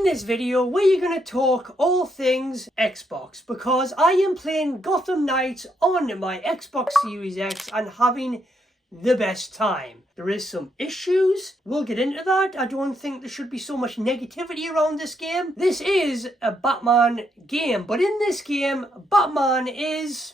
In this video, we're going to talk all things Xbox because I am playing Gotham Knights on my Xbox Series X and having the best time. There is some issues, we'll get into that. I don't think there should be so much negativity around this game. This is a Batman game, but in this game, Batman is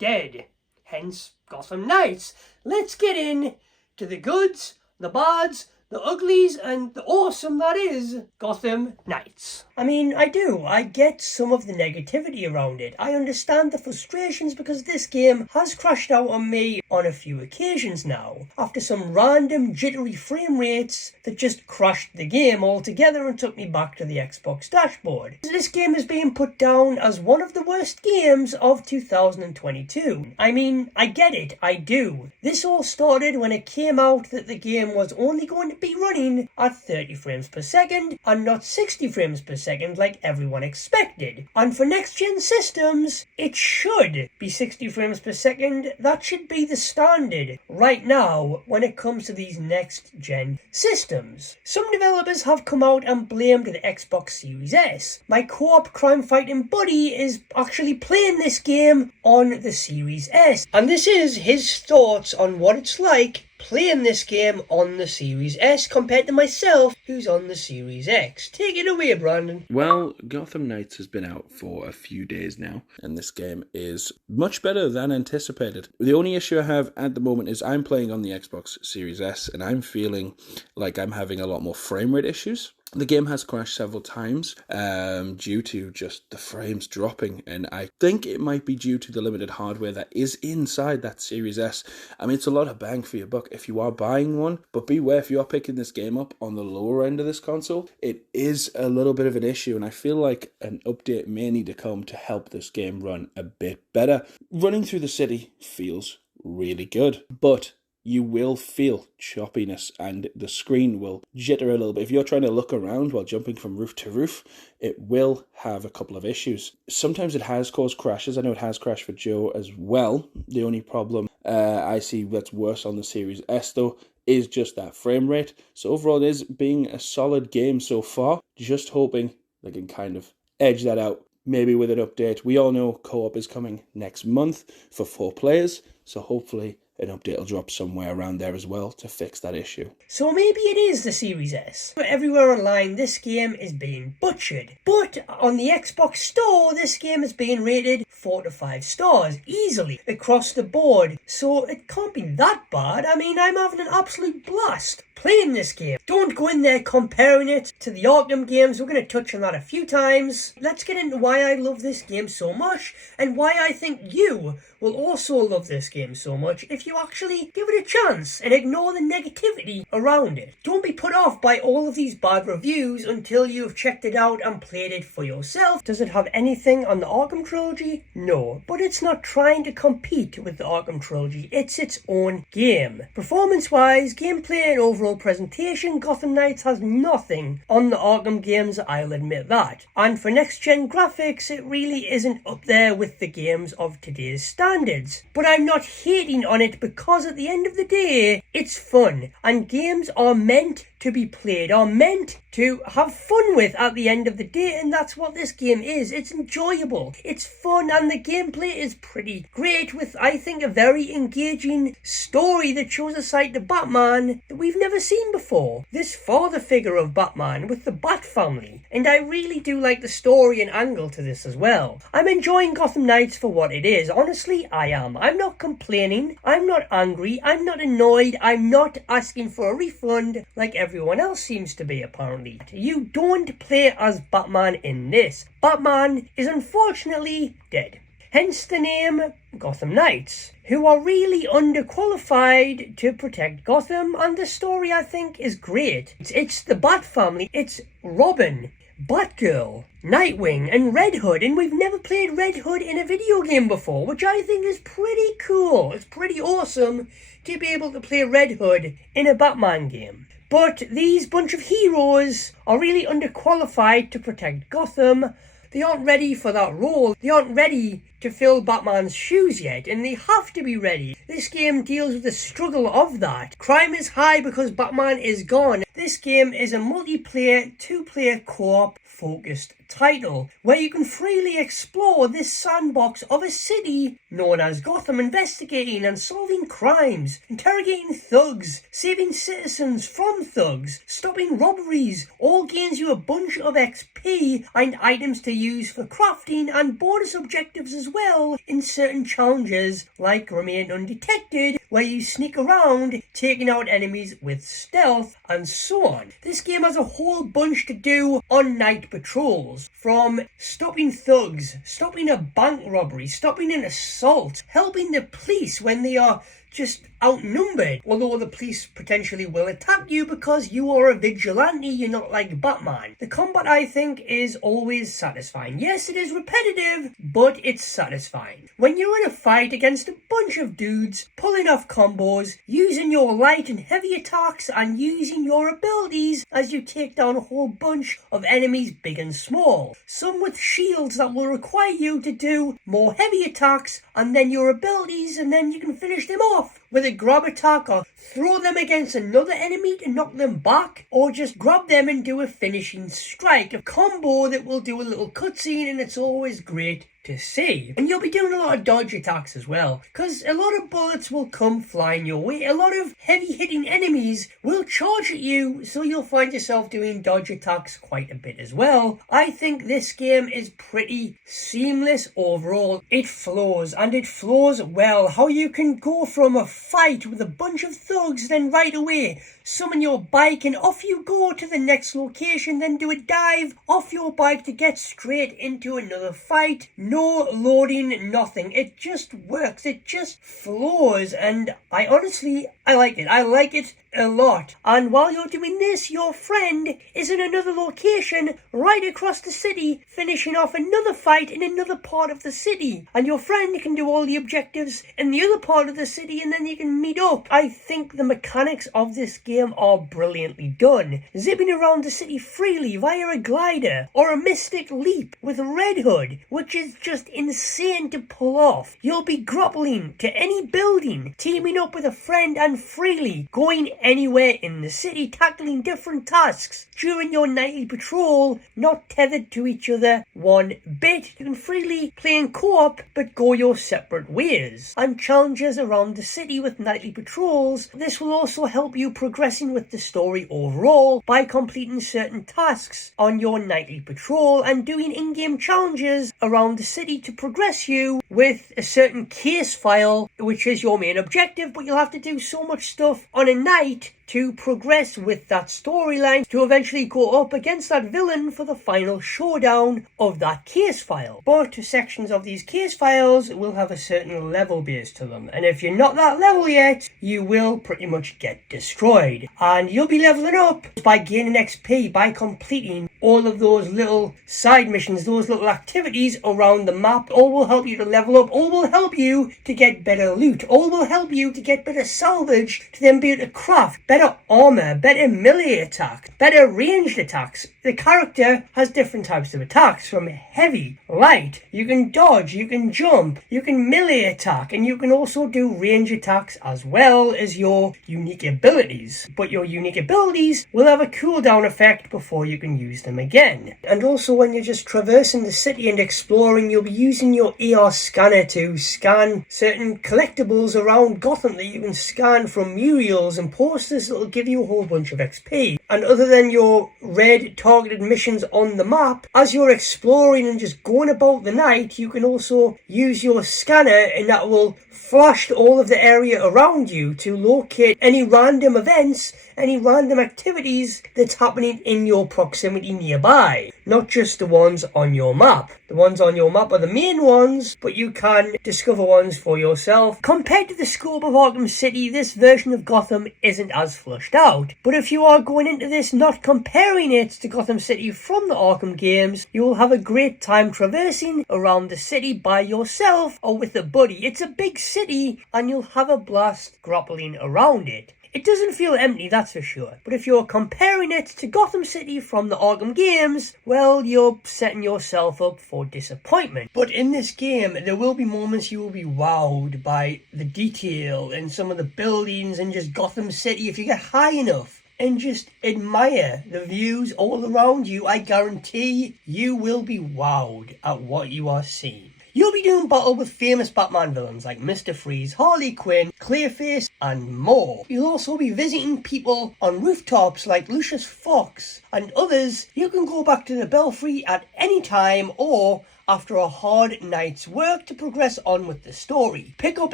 dead. Hence, Gotham Knights. Let's get in to the goods, the bads, the uglies, and the awesome that is Gotham Knights. I get some of the negativity around it. I understand the frustrations because this game has crashed out on me on a few occasions now, after some random jittery frame rates that just crashed the game altogether and took me back to the Xbox dashboard. This game is being put down as one of the worst games of 2022. I get it, I do. This all started when it came out that the game was only going to be running at 30 frames per second and not 60 frames per second like everyone expected. And for next-gen systems, it should be 60 frames per second. That should be the standard right now when it comes to these next-gen systems. Some developers have come out and blamed the Xbox Series S. My co-op crime-fighting buddy is actually playing this game on the Series S, and this is his thoughts on what it's like playing this game on the Series S compared to myself, who's on the Series X. Take it away, Brandon. Well, Gotham Knights has been out for a few days now, and this game is much better than anticipated. The only issue I have at the moment is I'm playing on the Xbox Series S, and I'm feeling like I'm having a lot more frame rate issues. The game has crashed several times due to just the frames dropping, and I think it might be due to the limited hardware that is inside that Series S. It's a lot of bang for your buck if you are buying one, but beware if you are picking this game up on the lower end of this console. It is a little bit of an issue, and I feel like an update may need to come to help this game run a bit better. Running through the city feels really good, but you will feel choppiness and the screen will jitter a little bit. If you're trying to look around while jumping from roof to roof, it will have a couple of issues. Sometimes it has caused crashes. I know it has crashed for Joe as well. The only problem I see that's worse on the Series S though is just that frame rate. So overall it is being a solid game so far. Just hoping they can kind of edge that out. Maybe with an update. We all know co-op is coming next month for 4 players. So hopefully an update will drop somewhere around there as well to fix that issue. So maybe it is the Series S. Everywhere online, this game is being butchered. But on the Xbox Store, this game is being rated 4 to 5 stars, easily, across the board. So it can't be that bad. I'm having an absolute blast playing this game. Don't go in there comparing it to the Arkham games. We're going to touch on that a few times. Let's get into why I love this game so much and why I think you will also love this game so much if you actually give it a chance and ignore the negativity around it. Don't be put off by all of these bad reviews until you've checked it out and played it for yourself. Does it have anything on the Arkham trilogy? No, but it's not trying to compete with the Arkham trilogy. It's its own game. Performance-wise, gameplay and overall presentation, Gotham Knights has nothing on the Arkham games, I'll admit that. And for next-gen graphics, it really isn't up there with the games of today's standards. But I'm not hating on it because at the end of the day, it's fun. And games are meant to be played, are meant to have fun with at the end of the day, and that's what this game is. It's enjoyable, it's fun, and the gameplay is pretty great with, I think, a very engaging story that shows a side to Batman that we've never seen before. This father figure of Batman with the Bat family, and I really do like the story and angle to this as well. I'm enjoying Gotham Knights for what it is. Honestly, I am. I'm not complaining, I'm not angry, I'm not annoyed, I'm not asking for a refund like everyone else seems to be apparently. You don't play as Batman in this. Batman is unfortunately dead. Hence the name Gotham Knights, who are really underqualified to protect Gotham, and the story I think is great. It's the Bat family, it's Robin, Batgirl, Nightwing and Red Hood, and we've never played Red Hood in a video game before, which I think is pretty cool. It's pretty awesome to be able to play Red Hood in a Batman game. But these bunch of heroes are really underqualified to protect Gotham. They aren't ready for that role. They aren't ready to fill Batman's shoes yet, and they have to be ready. This game deals with the struggle of that. Crime is high because Batman is gone. This game is a multiplayer, two-player co-op focused title where you can freely explore this sandbox of a city known as Gotham, investigating and solving crimes, interrogating thugs, saving citizens from thugs, stopping robberies. All gains you a bunch of XP and items to use for crafting and bonus objectives as well in certain challenges like Remain Undetected, where you sneak around taking out enemies with stealth and so on. This game has a whole bunch to do on night patrols, from stopping thugs, stopping a bank robbery, stopping an assault, helping the police when they are just outnumbered, although the police potentially will attack you because you are a vigilante, you're not like Batman. The combat, I think, is always satisfying. Yes, it is repetitive, but it's satisfying. When you're in a fight against a bunch of dudes, pulling off combos, using your light and heavy attacks, and using your abilities as you take down a whole bunch of enemies, big and small. Some with shields that will require you to do more heavy attacks, and then your abilities, and then you can finish them off with a grab attack, or throw them against another enemy to knock them back, or just grab them and do a finishing strike, a combo that will do a little cutscene, and it's always great to see. And you'll be doing a lot of dodge attacks as well, because a lot of bullets will come flying your way. A lot of heavy hitting enemies will charge at you, so you'll find yourself doing dodge attacks quite a bit as well. I think this game is pretty seamless overall. It flows, and it flows well. How you can go from a fight with a bunch of thugs, then right away summon your bike and off you go to the next location, then do a dive off your bike to get straight into another fight. No loading, nothing. It just works. It just flows, and I like it. I like it a lot. And while you're doing this, your friend is in another location right across the city, finishing off another fight in another part of the city. And your friend can do all the objectives in the other part of the city, and then you can meet up. I think the mechanics of this game are brilliantly done. Zipping around the city freely via a glider or a mystic leap with Red Hood, which is just insane to pull off. You'll be grappling to any building, teaming up with a friend, and freely going anywhere in the city, tackling different tasks during your nightly patrol, not tethered to each other one bit. You can freely play in co-op, but go your separate ways, and challenges around the city with nightly patrols. This will also help you progressing with the story overall by completing certain tasks on your nightly patrol and doing in-game challenges around the city to progress you with a certain case file, which is your main objective, but you'll have to do so much stuff on a night to progress with that storyline to eventually go up against that villain for the final showdown of that case file. But sections of these case files will have a certain level base to them, and if you're not that level yet, you will pretty much get destroyed. And you'll be leveling up by gaining XP by completing all of those little side missions, those little activities around the map. All will help you to level up, all will help you to get better loot, all will help you to get better salvage, to then be able to craft better armor, better melee attacks, better ranged attacks. The character has different types of attacks, from heavy, light, you can dodge, you can jump, you can melee attack, and you can also do range attacks as well as your unique abilities. But your unique abilities will have a cooldown effect before you can use them again. And also when you're just traversing the city and exploring, you'll be using your AR scanner to scan certain collectibles around Gotham that you can scan from murals and posters that'll give you a whole bunch of XP. And other than your red targeted missions on the map, as you're exploring and just going about the night, you can also use your scanner, and that will flash all of the area around you to locate any random events, any random activities that's happening in your proximity nearby. Not just the ones on your map. The ones on your map are the main ones, but you can discover ones for yourself. Compared to the scope of Arkham City, this version of Gotham isn't as flushed out. But if you are going into this not comparing it to Gotham City from the Arkham games, you will have a great time traversing around the city by yourself or with a buddy. It's a big city, and you'll have a blast grappling around it. It doesn't feel empty, that's for sure. But if you're comparing it to Gotham City from the Arkham games, well, you're setting yourself up for disappointment. But in this game, there will be moments you will be wowed by the detail in some of the buildings and just Gotham City if you get high enough and just admire the views all around you. I guarantee you will be wowed at what you are seeing. You'll be doing battle with famous Batman villains like Mr. Freeze, Harley Quinn, Clayface, and more. You'll also be visiting people on rooftops like Lucius Fox and others. You can go back to the Belfry at any time or after a hard night's work to progress on with the story. Pick up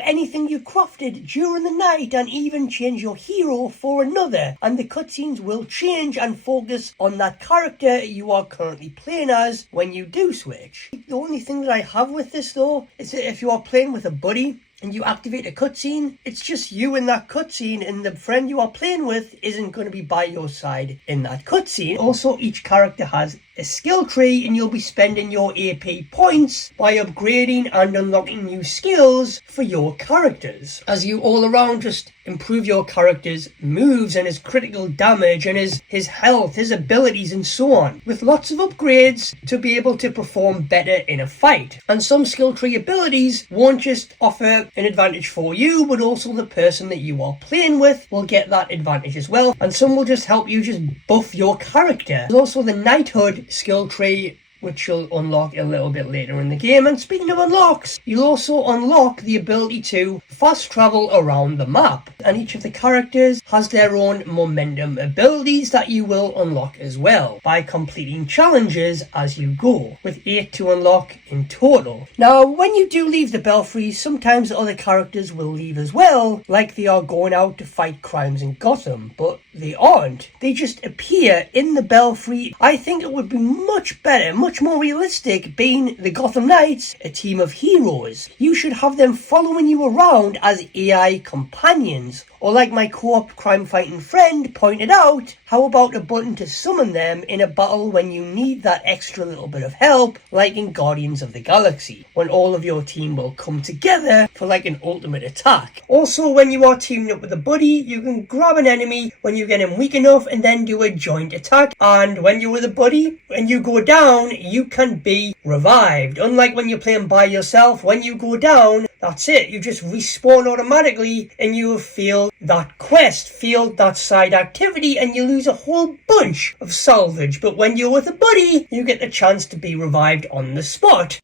anything you crafted during the night and even change your hero for another, and the cutscenes will change and focus on that character you are currently playing as when you do switch. The only thing that I have with this though is that if you are playing with a buddy and you activate a cutscene, it's just you in that cutscene, and the friend you are playing with isn't going to be by your side in that cutscene. Also, each character has a skill tree, and you'll be spending your AP points by upgrading and unlocking new skills for your characters, as you all around just improve your character's moves and his critical damage and his health, his abilities, and so on, with lots of upgrades to be able to perform better in a fight. And some skill tree abilities won't just offer an advantage for you, but also the person that you are playing with will get that advantage as well, and some will just help you just buff your character. There's also the knighthood skill tree, which you'll unlock a little bit later in the game. And speaking of unlocks, you'll also unlock the ability to fast travel around the map, and each of the characters has their own momentum abilities that you will unlock as well by completing challenges as you go, with 8 to unlock in total. Now, when you do leave the Belfry, sometimes the other characters will leave as well, like they are going out to fight crimes in Gotham, but they aren't. They just appear in the Belfry. I think it would be much better, much more realistic, being the Gotham Knights, a team of heroes. You should have them following you around as AI companions, or like my co-op crime fighting friend pointed out, how about a button to summon them in a battle when you need that extra little bit of help, like in Guardians of the Galaxy, when all of your team will come together for like an ultimate attack. Also, when you are teaming up with a buddy, you can grab an enemy when you get him weak enough and then do a joint attack, and when you're with a buddy and you go down, you can be revived. Unlike when you're playing by yourself, when you go down, that's it, you just respawn automatically and you have failed that quest, failed that side activity, and you lose a whole bunch of salvage. But when you're with a buddy, you get the chance to be revived on the spot.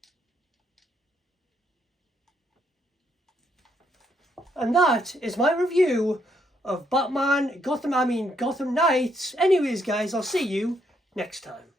And that is my review of Gotham Knights. Anyways guys, I'll see you next time.